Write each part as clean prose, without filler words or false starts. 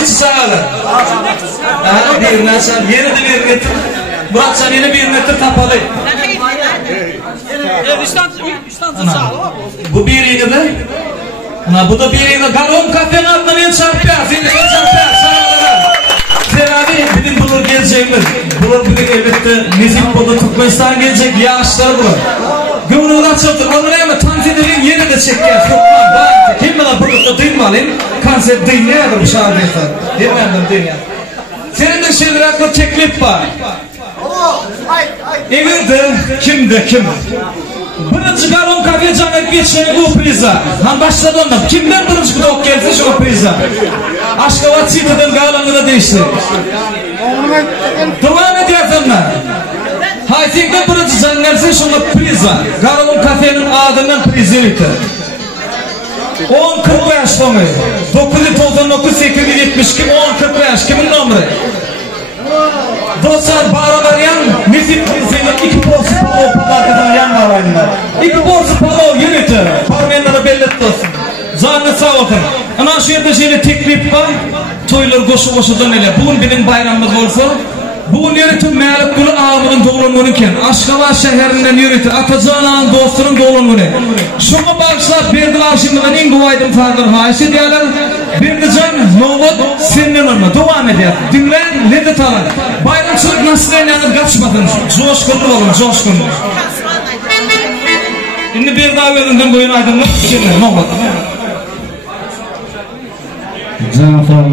kiçi sağlar. Bir naçan yeni de bir getir. Muratcan yeni bir metre tapalı. Bu bir yeni de. Bu da bir yeni Garon kafenin adına bir çarpıyor. Seni bir çarpıyor. Sağlar. Abi bizim bulur geleceğimiz. Bulur bugün elbette Nizip Bodu Türkmenistan gelecek yaşlar bu. Gümrüğü açıldı. Onları hemen tanıtılığın yeri de çekiyor. Kim bana bulurda duymalıyım. Konsept duymayadır bu şahbiyetler. Demeyendir dünya. Senin de şeyler hakkında teklif var. Evirde kimde kim? Birinci Garon Kafya Canet geçeni bu priza. Han başladı ondan. Kimden birinci kudok geldi şu priza? Aşkavat Sita'dan Galan'ı da değişti. Devam ediyorlar. Haytik'ten birinci Canet şuna priza. Garon Kafya'nın adından priziyeti. 10-40 yaş mı? 999-872 10-45 kimin nomeri? Dostlar bağırlaryan Nizip Nizip'in iki borsu palo padarkadan yan var aynılar. İki borsu palo yürütü. Parmenleri bellet dostum. Canlı sağ olun. Ana şu yerde şöyle teklif var. Toylar koşu koşudan ele. Bugün benim bayramımız olsa. Bugün yürütü Malik Gülü ağamının doğulanmanıken. Aşkabat şehrinden yürütü. Atacan ağın dostunun doğulanmanı. Şuna bağışlar Berdilar şimdiden en kuvaydım fardır haişi diyorlar. Berdican Novot senin önüne devam ediyor. Dinleyin ne de talan. Bayramçılık nasılden yanıp kaçmadın. Coşkunlu olun coşkunlu. Şimdi bir daha verinden boyun aydınlık şimdi Novot.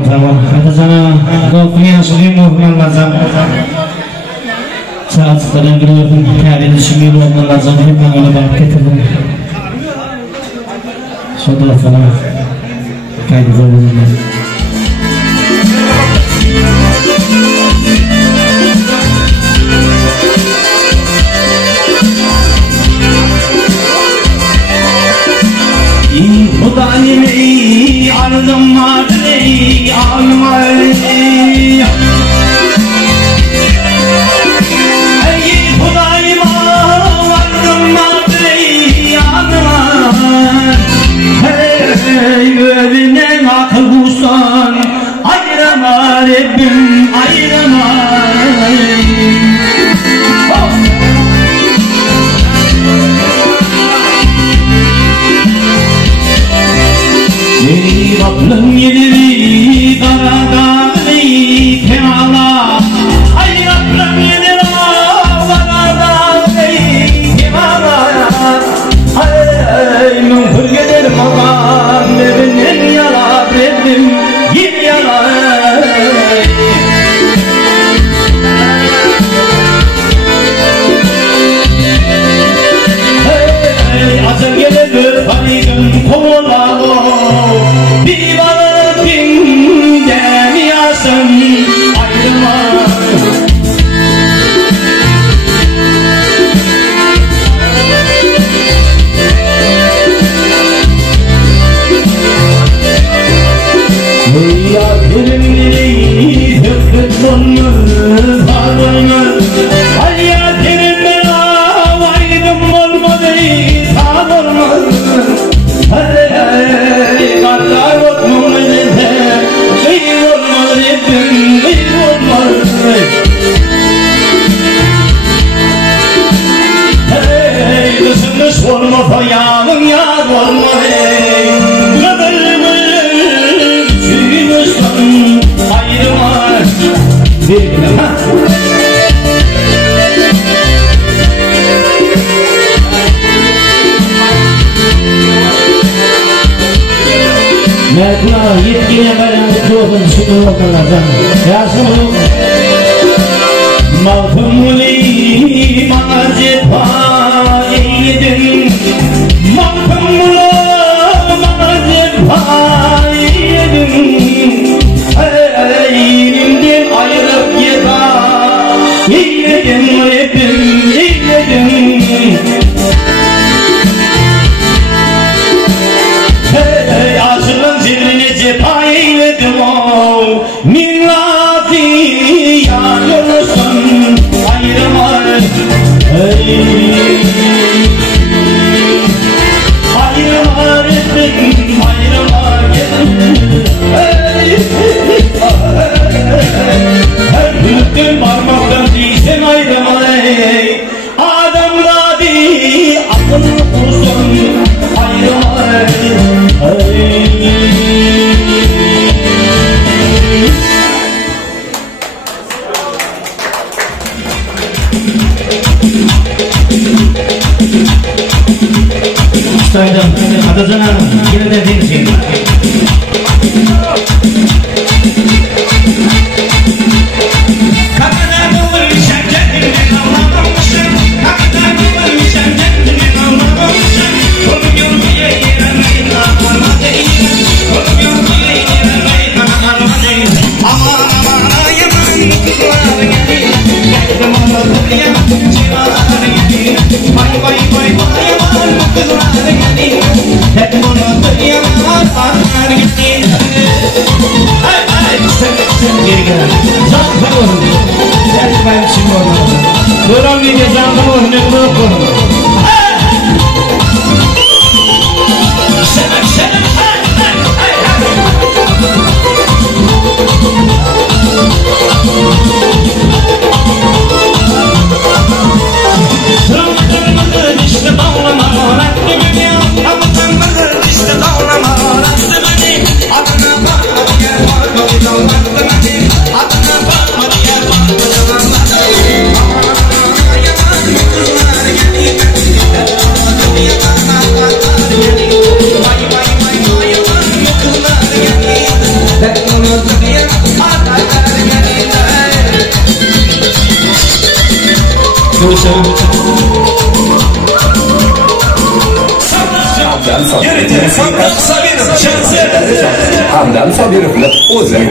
Tamam. Atacan'a dokuyan suyun muhtemelen lazım. Saatlerden biliyorum. Kâbini şimdi muhtemelen lazım. Hep ona bakıp getirdim. Şu tarafına kaydı zorunlu. Hudayim ey arzum vardır ey alma ey Hudayim arzum vardır ey alma Hey ölüne akıl bulsan ayrama Rabbim ayrama Rabbim yediri daradan kemala Ay Rabbim yediri daradan kemala Ay mümkün gelir mağam Bebenin yala Rabbim yedi yala Azal gelir bir parigın kovala Bir balık binden yasın ayrılma Ya benimle hıkkıtlanmaz varlığımız Ay ya benimle avaydım olmadı sağ olmaz Hey karlar otmumun içinde Gıyım olmaz Rabbim gıyım olmaz Hey dışınmış olmasa yağın yağ olmaz Kadırımız çürümüşten ayrılmaz Sevgilim ha Merkuna yetkine bayanlıklı olun şunu bakanlardan Yazım Malkımuli mazepa eydin Malkımuli mazepa eydin Elimden ayrılıp yeda Eyledim Rabbim eyledim Hey aşığın zirvine cepha eyledim o Millati yanıyorsun ayrılmaz Ayrılmaz ettim ayrılmaz Adam, adazana, yine de dinleyin. Dorang ni dia jangan kamu hendak berapa? Hamdan Sabirov'la O'zak.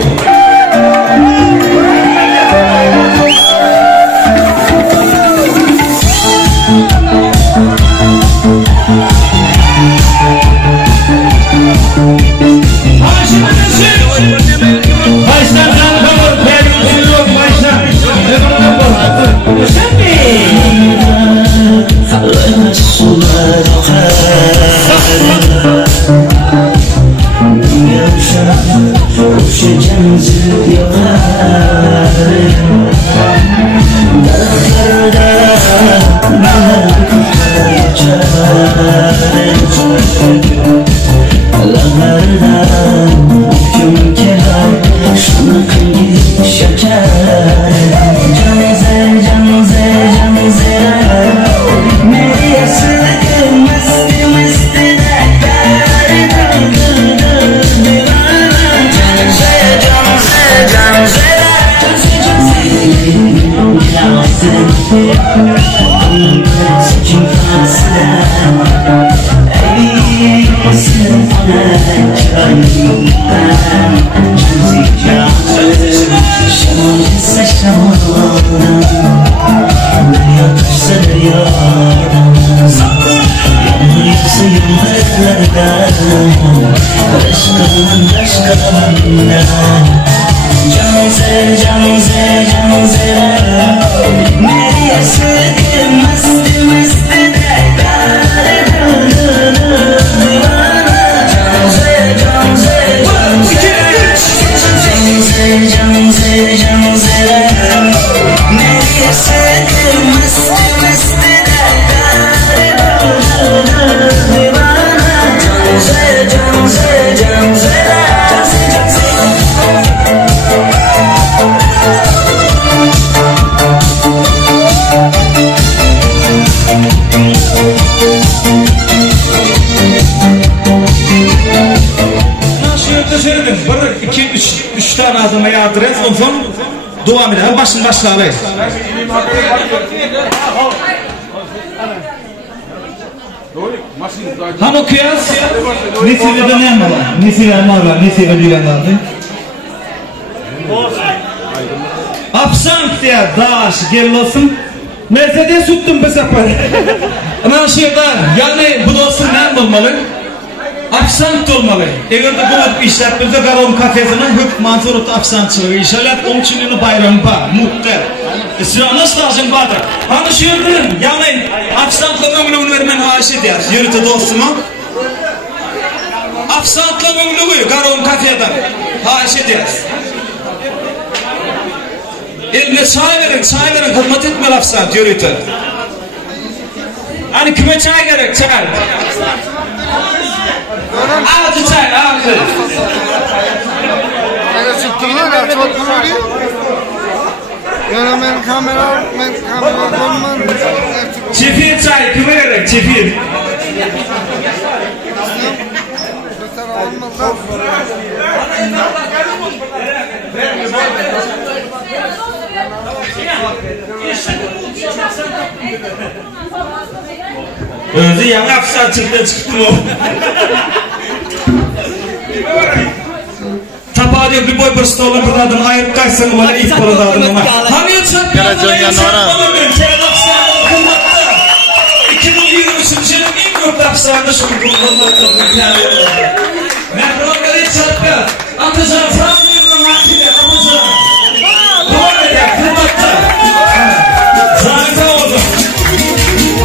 Devam edelim. Başlayalım. Ham okuyaz. Nesibe ne var? Nesibe diyenler var. Apsant diye daş gel olsun. Mercedes tuttum bu sefer. Ana şeyde yani bu dostum ne olmalı? Apsant olmalı. Eğer de bu işletmede Garon kafesine hep manzurut apsantçılığı işaret onun için bayram var. Mutlu. Sıranız lazım vardır. Hani şöyle yani apsantla ömrümü vermen aşık der. Yürütü dostuma. Apsantla ömrümü Garon kafeden aşık der. Eline çay verin, hürmet etme apsant yürütü. Hani kime çay gerek, çay. Ağzı çay, ağzı. Ben kamera koymam. Çifir çay, kime gerek, çifir. Özü yanı afsatçılıkta çıktı o. Tapadı bir boy bir stolun bir adın ayıp kaçsın bana ilk bana da adın ama. Hamiyet Şapyan'la yaşatmalı bir kere lafzanı kılmakta. 2023 yılın en büyük lafzanı şu kılmakta. Mehran Gari Şapyan, Atacan Fransız'ın hakimi Atacan. Doğru eder kılmakta. Zaneta oldu.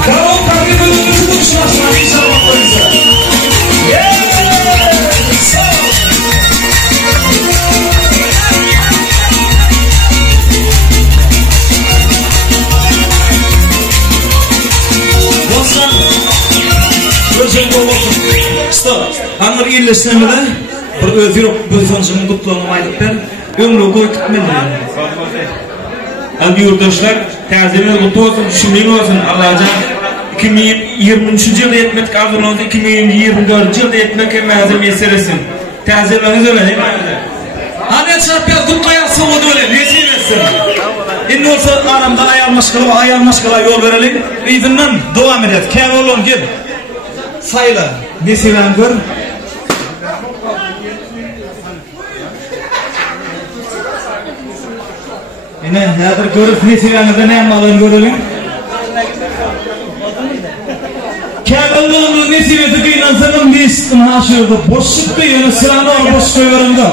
Karon Kavga bölümünü konuşmasına inşallah koyacağız. Anlar iyileştirmede bir özgür pozisyonun kutluğunu aydıklar. Ömrü koy tutmadı. Al yurttaşlar tazimini kutlu olsun, düşünmeyin olsun. Allah'a 2023 yılda yetmek arzunuzda 2024 yılda yetmek emazı meselesi. Tazimleriniz öyle değil mi? Hani çarpıyaz kutluya soğudu öyle. Nesir etsin. İnni olsa aramda ayar maşkala yol verelim. İzinden devam edelim. Kâr olun gel. Sayla. Nesilen gör. Yine hazır görüp nesilenizde ne yapmalıyım görelim. Kârlığımız nesilesi kıyınansının listini aşırdı. Boşlukta yine sıranı boş koyuyorumda.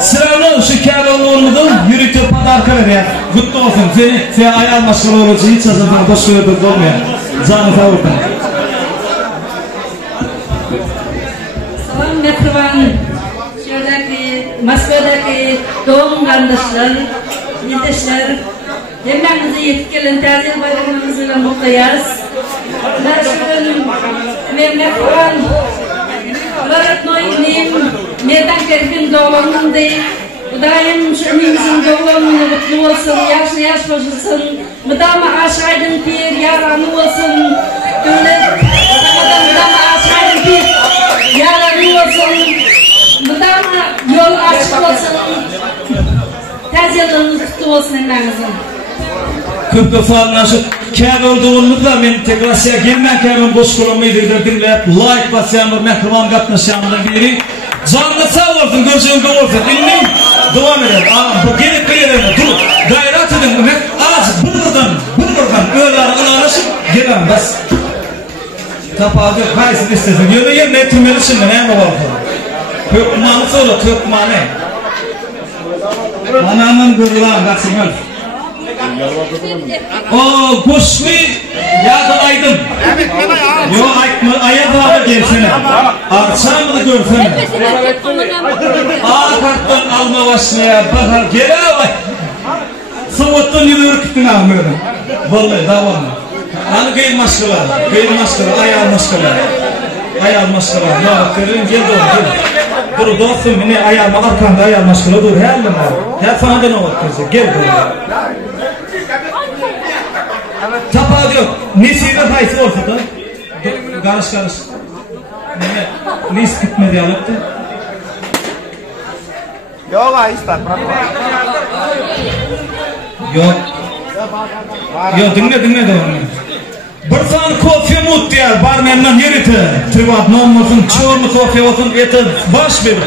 Sıranı şu kârlığımızın yürütü padarka veriyor. Kutlu olsun. Seni ayar maşkala olacak. Hiç azından boş koyuyordu olmuyor. Canı sağ olun. Metrovan, şuradaki, Moskva'daki doğum kardeşler, yetişler, hemlerimize yetip gelen tazir bayramımızla mutluyuz. Ben Metrovan, öğretmenim, nereden geldim doğumum değil. Bu daim şunimizin doğumunu mutlu olsun, yaş koşulsun, mıdama aşaydın bir yaranı olsun, mıdama aşaydın bir yalanı olsun, mıdama yol açık olsun, tezyalarınız kutlu olsun emmenizin. Köpke falan şu kâr olduğumuzda men tekrasya gelmen kârın boş kolamayı dinlep like basyanlar mehriban katnaşyanlar biri canlı sağ olsun gözünde olsun dinleyin devam edelim. Bu gelip gelelim dur gayret edin az buradan öyle araşıp gelen bas tapadı kaysın istedim yöne yerine tümeli şimdi ne var kökmanı sonra kökmanı ananın gırılan kaçınır. O kuşlu ya da aydın. Yok ayet abi gelsene. Arçam da görsene. Karttan alma başlaya bakar. Gel abi. Sıvıttın yılı ürküttün ahmıyorum. Vallahi devam. Hani kıyın maşkala. Ayar maşkala. Ya görün gel doğru. Dur dostum yine ayarma arkanda ayar maşkala dur. Her sana da ne var kızı. Gel doğru. Tapağı yok. Nesiyle faysı olsa da. Karış. Nes gitmedi alıptı. Yok ayıslar. Yok dinle de onu. Bir san kofe mut diyor barmendan yerite. Tivat nomuzun çoğurlu kofe olsun eti baş verir.